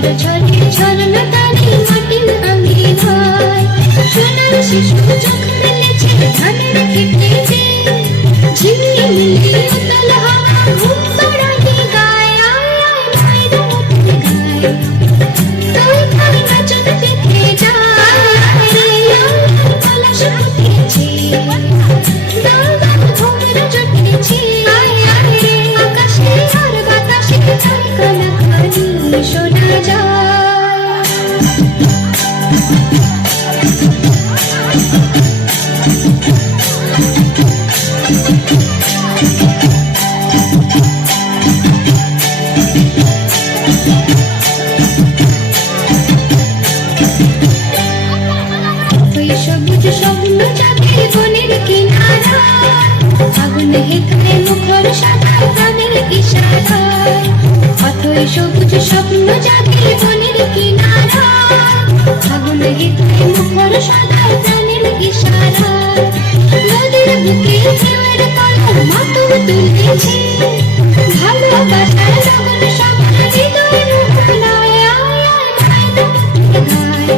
ঝড়ে ঝরনা তারে মাটির আঙিনায় সোনার শিশু চোখ মেলেছে ধানের খেতে ঝিমলি উতল হাওয়া ঘুম পাড়ানি গায় আয় আয় মায়ের মুখের গায় তুই খাই নাচন দেখে যায় রে পলাশ ফুটেছে দাও দাও ঘুমের জটেছে আয় আয় রে আকাশে আর বাতাসে তার কলাখানি শোনা যায় সবুজ স্বপ্ন জাগে বনের কিনারায় আগুন হেঁকে মুখর সাদা প্রাণের ইশারায় অথই সবুজ স্বপ্ন জাগে বনের কিনারায় আগুন হেঁকে মুখর সাদা প্রাণের ইশারায় নদীর বুকে ঢেউয়ের কলম মাতুর তুলেছে ভালোবাসার লগন সবার হৃদয়ের ভোলায় আয় আয় মায়ের গায়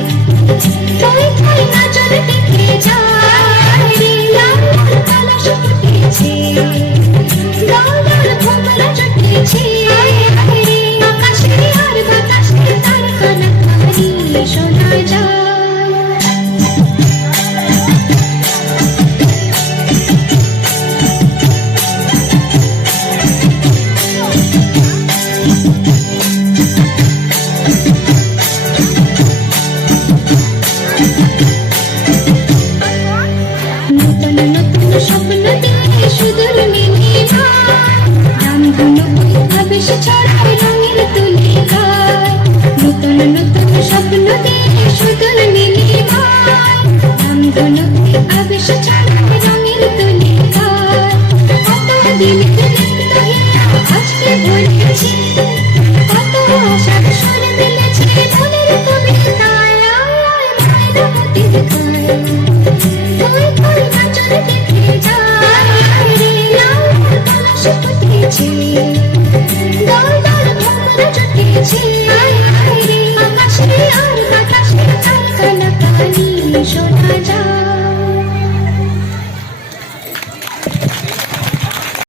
তুই তুই নাচন দেখে যায় রে লাল পলাশ ফুটেছে লাল লাল ভোমরা জটেছে রে আকাশে আর বাতাসে তার কলাখানি শোনা যায় নতুন নতুন স্বপ্ন দিয়ে সুদূর নীলিমায় রামধনু আবেশ ছড়ায় রঙের তুলিকায় নতুন নতুন স্বপ্ন দিয়ে সুদূর নীলিমায় রামধনু আবেশ ছড়ায় রঙের তুলিকায় কত দিন আজকে ভরেছে কত আশার সুর মিলেছে মনের কবিতায় মায়ের মতির গায় তুই তুই নাচন দেখে যায় রে লাল পলাশ ফুটেছে দল দল ভোমরা জটেছে